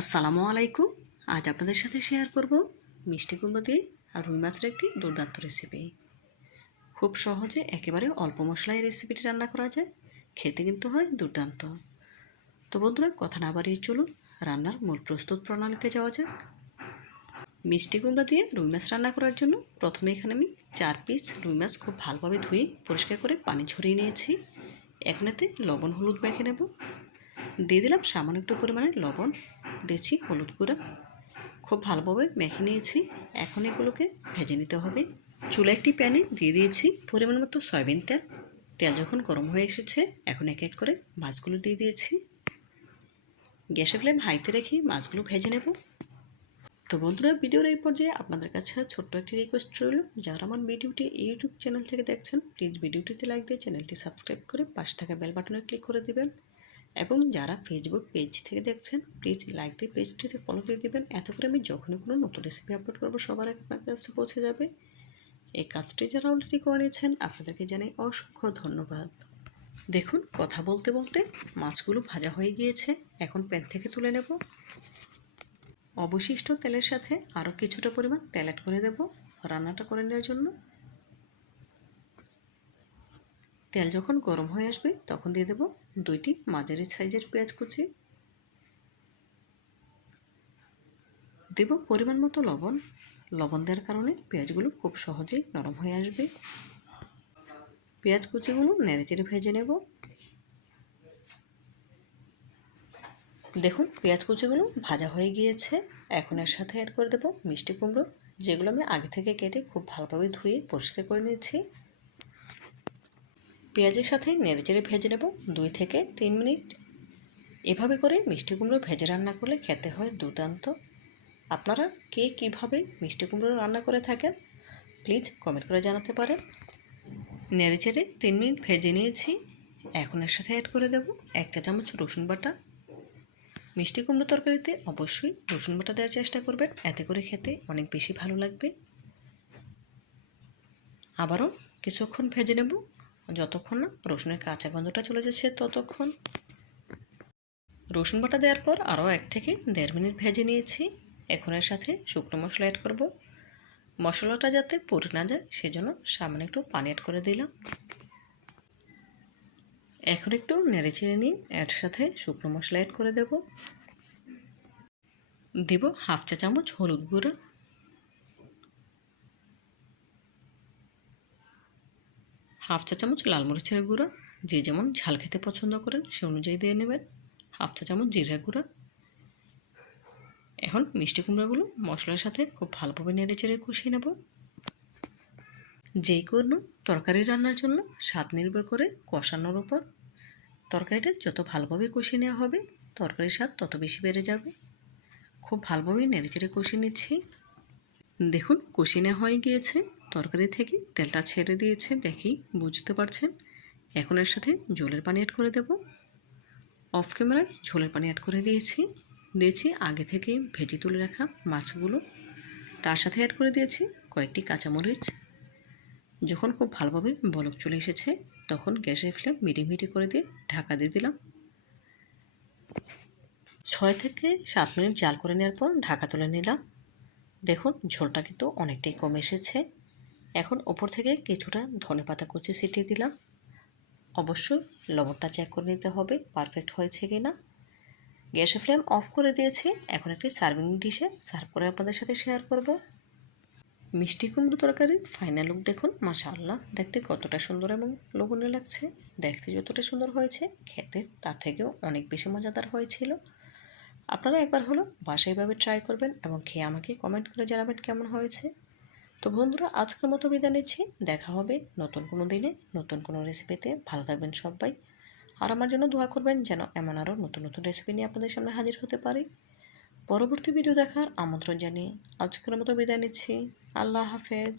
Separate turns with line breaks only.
আসসালামু আলাইকুম। আজ আপনাদের সাথে শেয়ার করব মিষ্টি কুমড়ো দিয়ে আর রুই মাছের একটি দুর্দান্ত রেসিপি খুব সহজে একেবারে অল্প মশলায় রেসিপিটি রান্না করা যায়, খেতে কিন্তু হয় দুর্দান্ত। তো বন্ধুরা, কথা না বাড়িয়ে চলুন, রান্নার মূল প্রস্তুত প্রণালীতে যাওয়া যাক। মিষ্টি কুমড়া দিয়ে রুই মাছ রান্না করার জন্য প্রথমে এখানে আমি চার পিস রুই মাছ খুব ভালোভাবে ধুয়ে পরিষ্কার করে পানি ঝরিয়ে নিয়েছি। এখন এতে লবণ হলুদ মেখে নেব। দিয়ে দিলাম সামান্য একটু পরিমাণে লবণ দিয়েছি হলুদ গুঁড়া। খুব ভালোভাবে মেখে নিয়েছি। এখন এগুলোকে ভেজে নিতে হবে। চুলা একটি প্যানে দিয়ে দিয়েছি পরিমাণ মতো সয়াবিন তেল। তেল যখন গরম হয়ে এসেছে, এখন এক এক করে মাছগুলো দিয়ে দিয়েছি। গ্যাসের ফ্লেম হাইতে রেখে মাছগুলো ভেজে নেব। তো বন্ধুরা, ভিডিওর এই পর্যায়ে আপনাদের কাছে ছোট্ট একটি রিকোয়েস্ট রইল। যারা আমার ভিডিওটি ইউটিউব চ্যানেল থেকে দেখছেন প্লিজ ভিডিওটিতে লাইক দিয়ে চ্যানেলটি সাবস্ক্রাইব করে পাশে থাকা বেল বাটনে ক্লিক করে দিবেন। এবং যারা ফেসবুক পেজ থেকে দেখছেন প্লিজ লাইক দিয়ে পেজটিতে ফলো দিয়ে দেবেন। এত করে আমি যখনই কোনো নতুন রেসিপি আপলোড করব, সবার আগে আপনার কাছে পৌঁছে যাবে। এই কাজটি যারা অলরেডি করে নিয়েছেন, আপনাদেরকে জানাই অসংখ্য ধন্যবাদ। দেখুন, কথা বলতে বলতে মাছগুলো ভাজা হয়ে গিয়েছে। এখন প্যান থেকে তুলে নেব। অবশিষ্ট তেলের সাথে আরও কিছুটা পরিমাণ তেল অ্যাড করে দেব রান্নাটা করে নেওয়ার জন্য। তেল যখন গরম হয়ে আসবে, তখন দিয়ে দেব দুইটি মাঝারি সাইজের পেঁয়াজ কুচি। দেব পরিমাণ মতো লবণ। লবণ দেওয়ার কারণে পেঁয়াজগুলো খুব সহজেই নরম হয়ে আসবে। পেঁয়াজ কুচিগুলো নেড়েচেড়ে ভেজে নেব। দেখুন, পেঁয়াজ কুচিগুলো ভাজা হয়ে গিয়েছে। এখন এর সাথে অ্যাড করে দেবো মিষ্টি কুমড়ো, যেগুলো আমি আগে থেকে কেটে খুব ভালোভাবে ধুয়ে পরিষ্কার করে নিয়েছি। পেঁয়াজের সাথে নেড়েচেড়ে ভেজে নেব দুই থেকে তিন মিনিট। এভাবে করে মিষ্টি কুমড়ো ভেজে রান্না করলে খেতে হয় দুর্দান্ত। আপনারা কে কীভাবে মিষ্টি কুমড়ো রান্না করে থাকেন, প্লিজ কমেন্ট করে জানাতে পারেন। নেড়েচেড়ে তিন মিনিট ভেজে নিয়েছি। এখন এর সাথে অ্যাড করে দেব এক চা চামচ রসুন বাটা। মিষ্টি কুমড়ো তরকারিতে অবশ্যই রসুন বাটা দেওয়ার চেষ্টা করবেন, এতে করে খেতে অনেক বেশি ভালো লাগবে। আবারও কিছুক্ষণ ভেজে নেব। যতক্ষণ না রসুনের কাঁচা গন্ধটা চলে যাচ্ছে ততক্ষণ। রসুন বাটা দেওয়ার পর আরও এক থেকে দেড় মিনিট ভেজে নিয়েছি। এখন এর সাথে শুকনো মশলা অ্যাড করব। মশলাটা যাতে পুড়ে না যায় সেজন্য সামান্য একটু পানি অ্যাড করে দিলাম। এখন একটু নেড়ে চেড়ে নিয়ে এর সাথে শুকনো মশলা অ্যাড করে দেব। দেব হাফ চা চামচ হলুদ গুঁড়ো। হাফ চা চামচ লাল মরিচের গুঁড়ো, যে যেমন ঝাল খেতে পছন্দ করেন সে অনুযায়ী দিয়ে নেবেন। হাফ চা চামচ জিরা গুঁড়ো। এখন মিষ্টি কুমড়াগুলো মশলার সাথে খুব ভালোভাবে নেড়ে চেড়ে কষিয়ে নেব। যেই কোনো তরকারি রান্নার জন্য স্বাদ নির্ভর করে কষানোর উপর। তরকারিটা যত ভালোভাবে কষিয়ে নেওয়া হবে, তরকারির স্বাদ তত বেশি বেড়ে যাবে। খুব ভালোভাবে নেড়ে চেড়ে কষিয়ে নিচ্ছি। দেখুন কষিয়ে নেওয়া হয়ে গিয়েছে। তরকারি থেকে তেলটা ছেড়ে দিয়েছে দেখেই বুঝতে পারছেন। এখন এর সাথে ঝোলের পানি অ্যাড করে দেব। অফ ক্যামেরায় ঝোলের পানি অ্যাড করে দিয়েছি। দিয়েছি আগে থেকে ভেজে তুলে রাখা মাছগুলো। তার সাথে অ্যাড করে দিয়েছি কয়েকটি কাঁচামরিচ। যখন খুব ভালোভাবে বলক চলে এসেছে, তখন গ্যাসের ফ্লেম মিডিয়াম হিটে করে দিয়ে ঢাকা দিয়ে দিলাম। ছয় থেকে সাত মিনিট জাল করে নেওয়ার পর ঢাকা তুলে নিলাম। দেখুন, ঝোলটা কিন্তু অনেকটাই কম এসেছে। এখন ওপর থেকে কিছুটা ধনে পাতা কুচি ছিটিয়ে দিলাম। অবশ্যই লবণটা চেক করে নিতে হবে পারফেক্ট হয়েছে কি না গ্যাসের ফ্লেম অফ করে দিয়েছি, এখন একটি সার্ভিং ডিশে সার্ভ করে আপনাদের সাথে শেয়ার করব। মিষ্টি কুমড়ো তরকারির ফাইনাল লুক দেখুন মাশা আল্লাহ দেখতে কতটা সুন্দর এবং লোভনীয় লাগছে। দেখতে যতটা সুন্দর হয়েছে, খেতে তার থেকেও অনেক বেশি মজাদার হয়েছিল। আপনারা একবার হলো বাসায় এভাবে ট্রাই করবেন এবং খেয়ে আমাকে কমেন্ট করে জানাবেন কেমন হয়েছে। তো বন্ধুরা, আজকের মতো বিদায় নিচ্ছি। দেখা হবে নতুন কোনো দিনে, নতুন কোনো রেসিপিতে ভালো থাকবেন সবাই। আর আমার জন্য দোয়া করবেন যেন এমন আরও নতুন নতুন রেসিপি নিয়ে আপনাদের সামনে হাজির হতে পারি। পরবর্তী ভিডিও দেখার আমন্ত্রণ জানিয়ে আজকের মতো বিদায় নিচ্ছি। আল্লাহ হাফেজ।